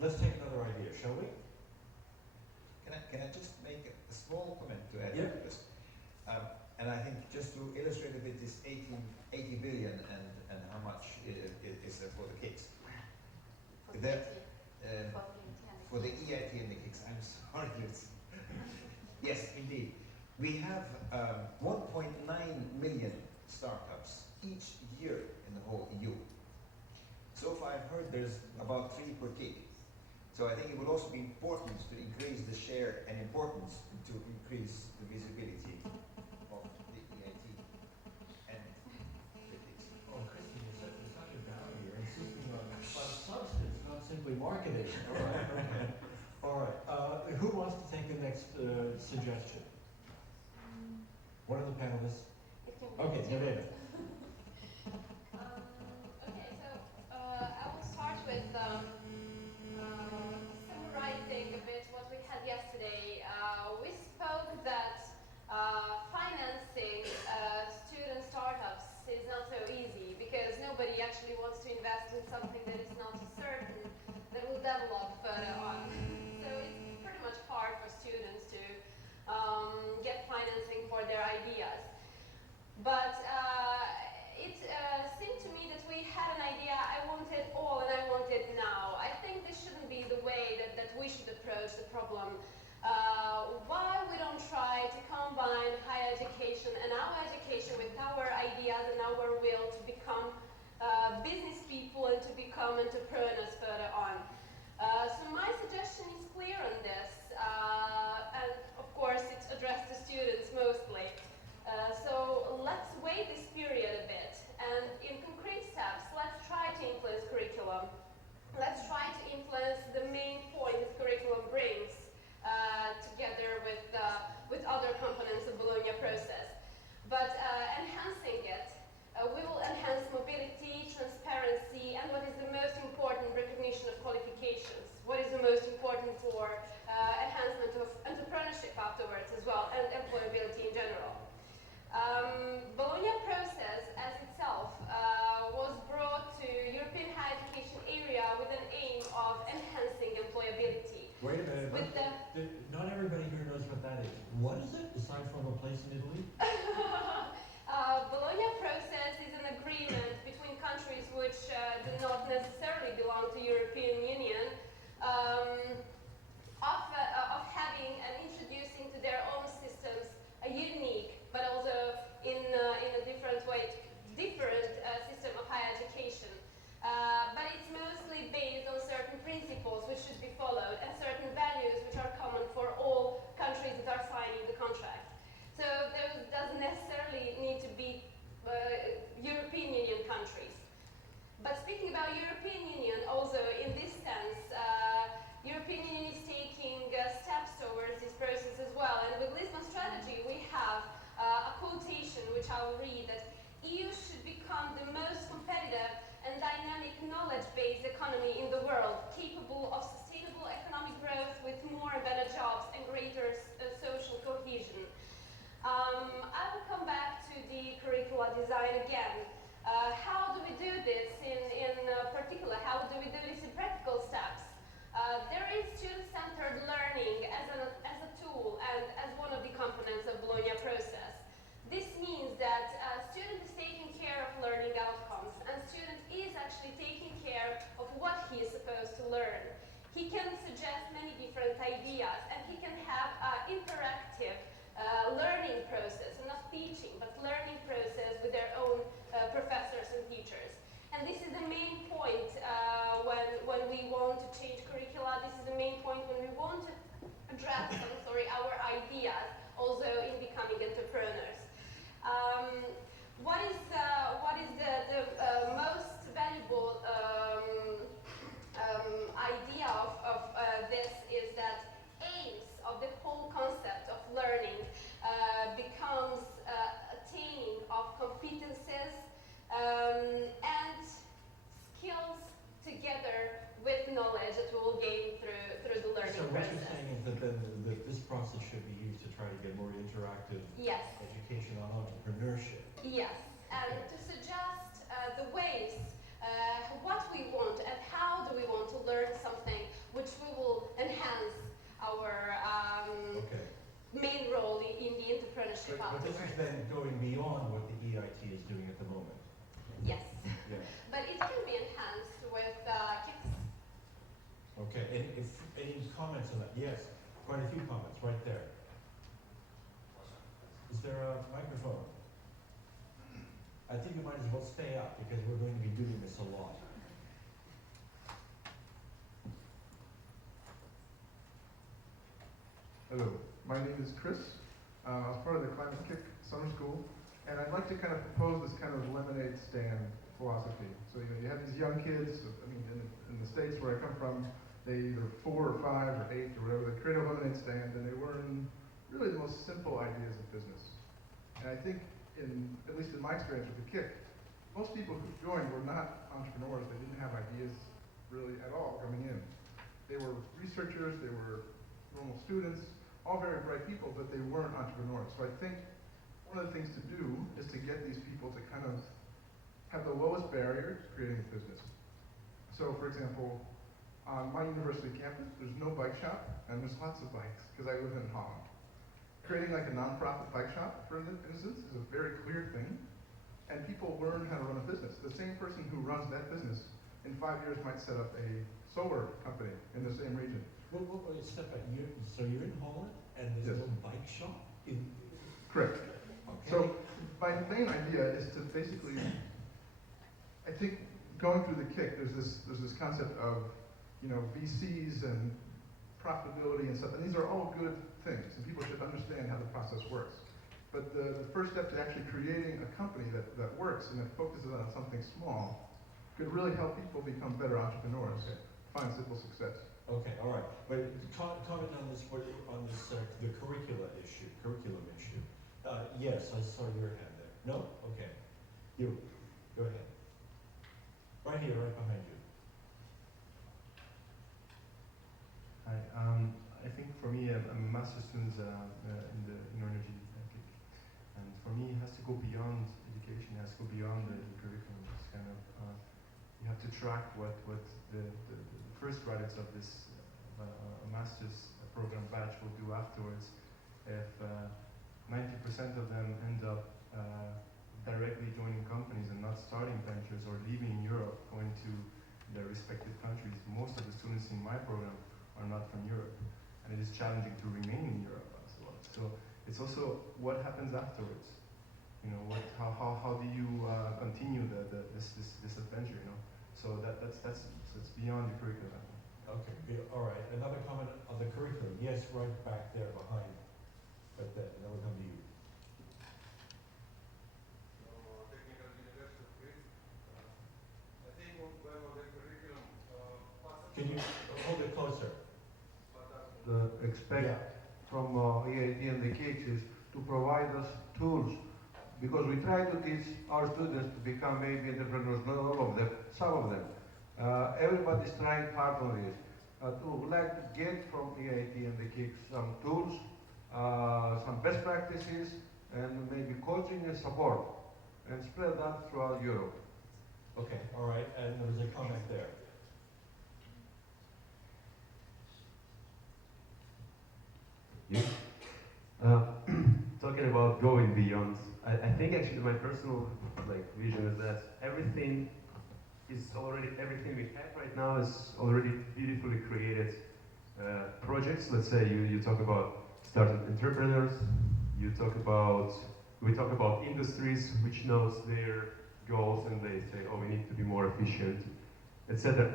let's take another idea, shall we? Can I just make a small comment to add Yeah. to this? And I think just to illustrate a bit this 80 billion and how much is there for the kids. For That, the for the EIT and the kids, I'm sorry. Yes, indeed. We have 1.9 million startups each year in the whole EU. So far I've heard there's about 3 per gig. So I think it would also be important to increase the share and importance to increase the visibility of the EIT and the kids. Oh, Christy, you're such a downer. You're insisting on substance, not simply marketing. All right, okay. All right. Who wants to take the next suggestion? One of the panelists. Okay, Nevada. Okay, so I will start with summarizing a bit what we had yesterday. We spoke that financing student startups is not so easy because nobody actually wants to invest in something that is not certain that will develop further on. So it's pretty much hard for students to get financing for their ideas. But it seemed to me that we had an idea, I want it all and I want it now. I think this shouldn't be the way that we should approach the problem. Why we don't try to combine higher education and our education with our ideas and our will to become business people and to become entrepreneurs further on. So my suggestion is clear on this, and of course it's addressed to students mostly. So let's wait this period a bit, and in concrete steps, let's try to influence curriculum. Let's try to influence the main point that curriculum brings together with other components of Bologna process. But enhancing it, we will enhance mobility, transparency, and what is the most important, recognition of qualifications. What is the most important for enhancement of entrepreneurship afterwards as well, and employability in general. Bologna process as itself was brought to European higher education area with an aim of enhancing employability. Wait a minute, not everybody here knows what that is. What is it, aside from a place in Italy? Bologna process is an agreement between countries which do not necessarily belong to European Union of having and introducing to their own systems a unique, but also in a different way, different system of higher education. But it's mostly based on certain principles which should be followed and certain values which are common for all countries that are signing the contract. So there doesn't necessarily need to be European Union countries. But speaking about European Union, also in this sense, European Union is taking steps towards this process as well. And with Lisbon strategy, we have a quotation which I will read, that EU should become the most competitive and dynamic knowledge-based economy in the world, capable of sustainable economic growth with more and better jobs and greater social cohesion. I will come back to the curricula design again. How do we do this in particular? How do we do this in practical steps? There is student-centered learning as a tool and as one of the components of Bologna process. This means that student is taking care of learning outcomes, and student is actually taking care of what he is supposed to learn. He can suggest many different ideas, and he can have an interactive learning process, not teaching, but learning process with their own professors and teachers. And this is the main point when we want to change curricula. This is the main point when we want to address our ideas also in becoming entrepreneurs. What is the most valuable idea of this is that aims of the whole concept of learning becomes attaining of competences and skills together with knowledge that we will gain through the learning process. So what you're saying is that this process should be used to try to get more interactive education on entrepreneurship. Yes, and to suggest the ways, what we want and how do we want to learn something Any comments on that? Yes, quite a few comments right there. Is there a microphone? I think you might as well stay up because we're going to be doing this a lot. Hello, my name is Chris. I was part of the Climate Kick Summer School, and I'd like to kind of propose this kind of lemonade stand philosophy. So you have these young kids. I mean, in the States where I come from, they either 4 or 5 or 8 or whatever. They create a lemonade stand, and they learn really the most simple ideas of business. And I think, at least in my experience with the Kick, most people who joined were not entrepreneurs. They didn't have ideas really at all coming in. They were researchers. They were normal students. All very bright people, but they weren't entrepreneurs. So I think one of the things to do is to get these people to kind of have the lowest barrier to creating a business. So for example, on my university campus, there's no bike shop, and there's lots of bikes, because I live in Holland. Creating like a nonprofit bike shop, for instance, is a very clear thing, and people learn how to run a business. The same person who runs that business in 5 years might set up a solar company in the same region. Well, step back. So you're in Holland, and there's Yes. no bike shop? Correct. Okay. So my main idea is to basically, I think going through the Kick, there's this concept of, VCs and profitability and stuff, and these are all good things, and people should understand how the process works. But the first step to actually creating a company that works and that focuses on something small could really help people become better entrepreneurs, find simple success. Okay, all right. But comment on this, the curriculum issue. Yes, I saw your hand there. No? Okay. You, go ahead. Right here, right behind you. Hi, I think for me, I'm a master's student in the energy, and for me, it has to go beyond education. It has to go beyond the curriculum. It's kind of you have to track what the first graduates of this master's program batch will do afterwards. If 90% of them end up directly joining companies and not starting ventures or leaving Europe, going to their respective countries, most of the students in my program are not from Europe, and it is challenging to remain in Europe as well. So it's also what happens afterwards. How do you continue this adventure? So that's beyond the curriculum. Okay, all right. Another comment on the curriculum. Yes, right back there behind. But then we'll come to you. Technical university. I think when the curriculum Can you hold it closer? Expect from EIT and the KICS is to provide us tools, because we try to teach our students to become maybe entrepreneurs, not all of them, some of them. Everybody's trying hard on this. To like to get from EIT and the KICS some tools, some best practices, and maybe coaching and support, and spread that throughout Europe. Okay, all right. And there was a comment there. Yeah. Talking about going beyond, I think actually my personal vision is that everything we have right now is already beautifully created projects. Let's say you talk about startup entrepreneurs, we talk about industries which knows their goals and they say, oh, we need to be more efficient, etc.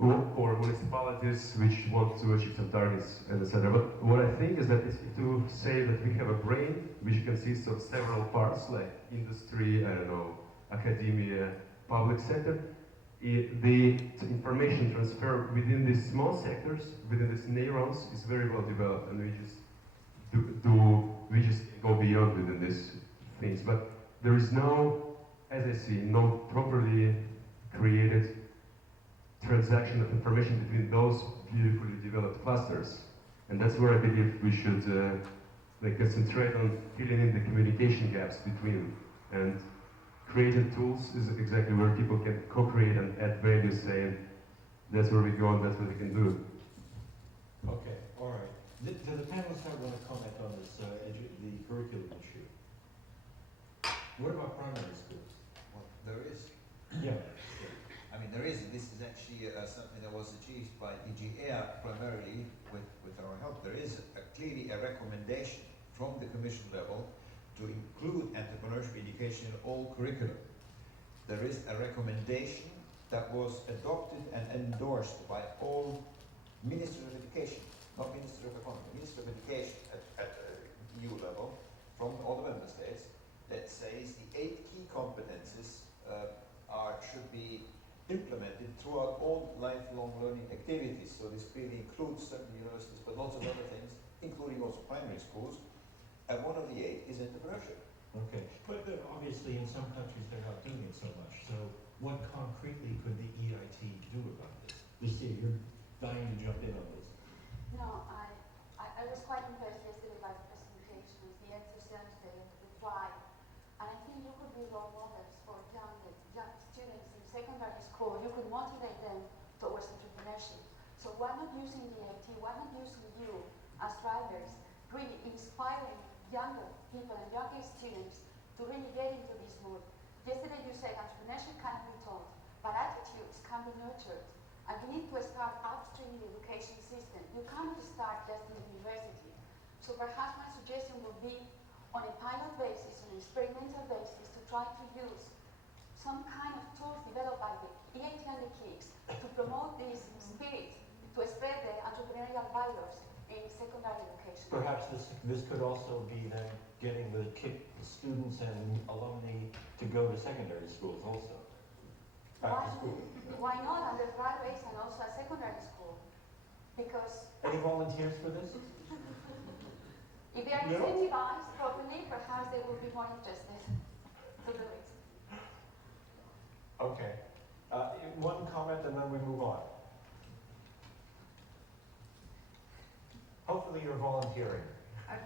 Or municipalities which want to achieve some targets, and etc. But what I think is that it's to say that we have a brain which consists of several parts, like industry, academia, public sector. The information transfer within these small sectors, within these neurons, is very well developed, and we just go beyond within these things. But there is no, as I see, no properly created transaction of information between those beautifully developed clusters. And that's where I believe we should concentrate on filling in the communication gaps between them. And creating tools is exactly where people can co-create and add value, saying that's where we go and that's what we can do. Okay, all right. Do the panelists want to comment on this, the curriculum issue? What about primary schools? Well, there is. Yeah. I mean, there this is actually something that was achieved by EGEA primarily with our help. There is clearly a recommendation from the Commission level to include entrepreneurship education in all curriculum. There is a recommendation that was adopted and endorsed by all Ministers of Education, not Minister of Economy, Minister of Education at EU level, from all the member states, that says the 8 key competences should be implemented throughout all lifelong learning activities. So this clearly includes certain universities, but lots of other things, including also primary schools. And one of the 8 is entrepreneurship. Okay, but obviously in some countries they're not doing it so much. So what concretely could the EIT do about this? Lucia, you're dying to jump in on this. No, I was quite impressed yesterday by the presentations, the enthusiasm, the drive. And I think you could be role models for young students in secondary school. You could motivate them towards entrepreneurship. So why not using the EIT, why not using you as drivers, really inspiring younger people and younger students to really get into this mood. Yesterday you said entrepreneurship cannot be taught, but attitudes can be nurtured. And you need to start upstream in the education system. You cannot start just in the university. So perhaps my suggestion would be on a pilot basis, on an experimental basis, to try to use some kind of tools developed by the EIT and the KICS to promote this spirit, to spread the entrepreneurial values in secondary education. Perhaps this could also be then getting the students and alumni to go to secondary schools also. Back to school. Why not undergraduates and also at secondary school? Because Any volunteers for this? if they are No. incentivized properly, perhaps they will be more interested to do it. Okay. One comment and then we move on. Hopefully you're volunteering.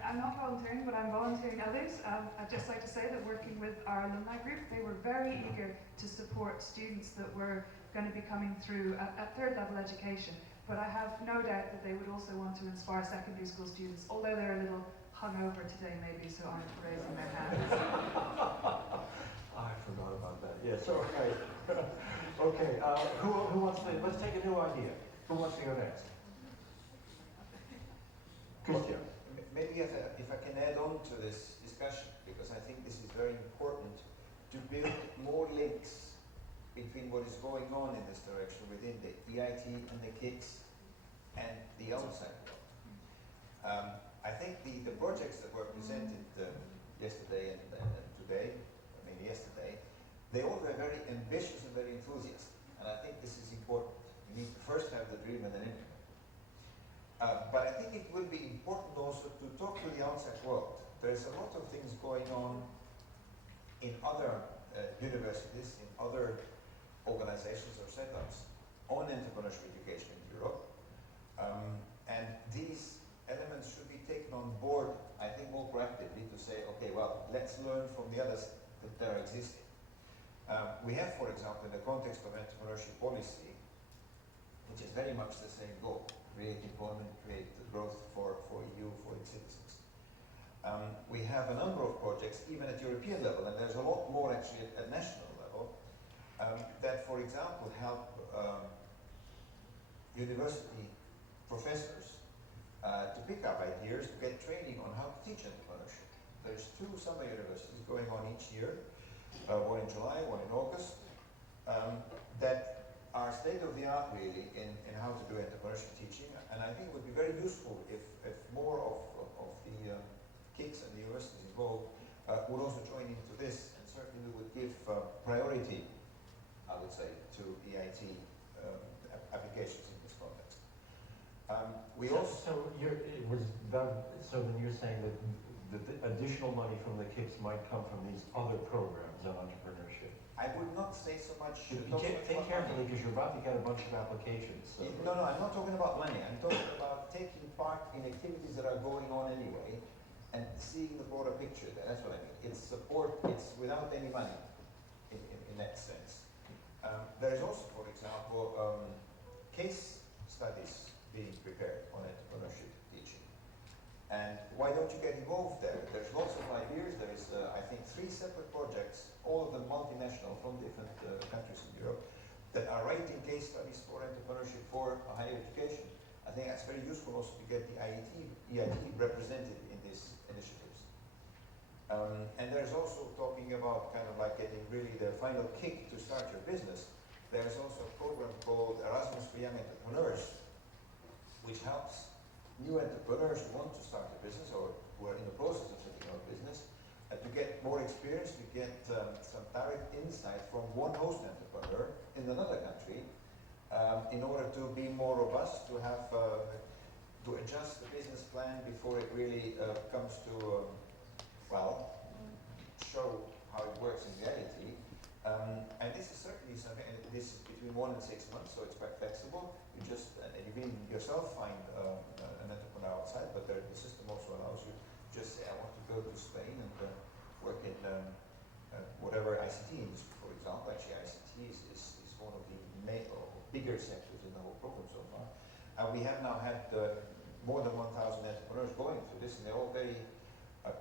I'm not volunteering, but I'm volunteering others. I'd just like to say that working with our alumni group, they were very eager to support students that were going to be coming through at third level education. But I have no doubt that they would also want to inspire secondary school students, although they're a little hungover today maybe, so aren't raising their hands. I forgot about that. Yes, okay. Okay, who wants to, let's take a new idea. Who wants to go next? Christian. Maybe if I can add on to this discussion, because I think this is very important to build more links between what is going on in this direction within the EIT and the KICS and the outside world. I think the projects that were presented yesterday and today, yesterday, they all were very ambitious and very enthusiastic. And I think this is important. You need to first have the dream and then implement. But I think it will be important also to talk to the outside world. There's a lot of things going on in other universities, in other organizations or setups on entrepreneurship education in Europe. And these elements should be taken on board, I think, more proactively to say, okay, well, let's learn from the others that are existing. We have, for example, in the context of entrepreneurship policy, which is very much the same goal, create employment, create growth for EU, for its citizens. We have a number of projects, even at European level, and there's a lot more actually at national level, that, for example, help university professors to pick up ideas, to get training on how to teach entrepreneurship. There's 2 summer universities going on each year, one in July, one in August, that are state-of-the-art really in how to do entrepreneurship teaching, and I think it would be very useful if more of the KICS and the universities involved would also join into this, and certainly would give priority, I would say, to EIT applications in this context. We also So then you're saying that the additional money from the KICS might come from these other programs on entrepreneurship? I would not say so much. Think carefully because you're about to get a bunch of applications. So. No, I'm not talking about money. I'm talking about taking part in activities that are going on anyway and seeing the broader picture there. That's what I mean. It's support, it's without any money in that sense. There's also, for example, case studies being prepared on entrepreneurship teaching. And why don't you get involved there? There's lots of ideas. There's, I think, 3 separate projects, all of them multinational from different countries in Europe, that are writing case studies for entrepreneurship for higher education. I think that's very useful also to get the EIT represented in these initiatives. And there's also talking about kind of like getting really the final kick to start your business. There's also a program called Erasmus for Young Entrepreneurs, which helps new entrepreneurs who want to start a business or who are in the process of setting up a business to get more experience, to get some direct insight from one host entrepreneur in another country in order to be more robust, to have to adjust the business plan before it really comes to well, show how it works in reality. And this is certainly something, and this is between 1 and 6 months, so it's quite flexible. You just, and you can yourself find an entrepreneur outside, but the system also allows you to just say, I want to go to Spain and work in whatever ICT industry, for example. Actually, ICT is one of the bigger sectors in the whole program so far. And we have now had more than 1,000 entrepreneurs going through this, and they're all very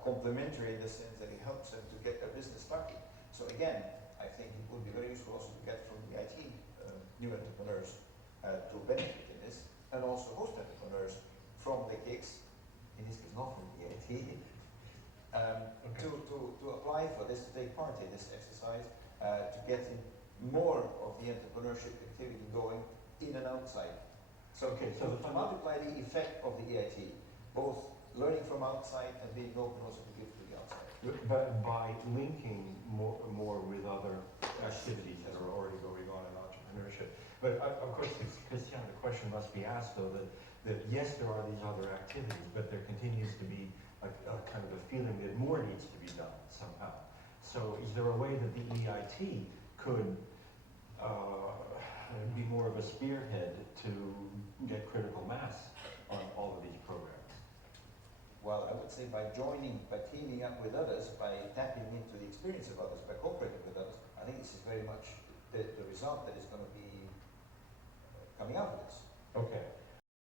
complementary in the sense that it helps them to get their business started. So again, I think it would be very useful also to get from the IT new entrepreneurs to benefit in this, and also host entrepreneurs from the KICs, in this case not from the EIT, to apply for this, to take part in this exercise, to get more of the entrepreneurship activity going in and outside. So, so to multiply the effect of the EIT, both learning from outside and being open also to give to the outside. But by linking more with other activities that are already going on in entrepreneurship. But of course, Christian, the question must be asked though that yes, there are these other activities, but there continues to be a kind of a feeling that more needs to be done somehow. So is there a way that the EIT could be more of a spearhead to get critical mass on all of these programs? Well, I would say by joining, by teaming up with others, by tapping into the experience of others, by cooperating with others, I think this is very much the result that is going to be coming out of this. Okay.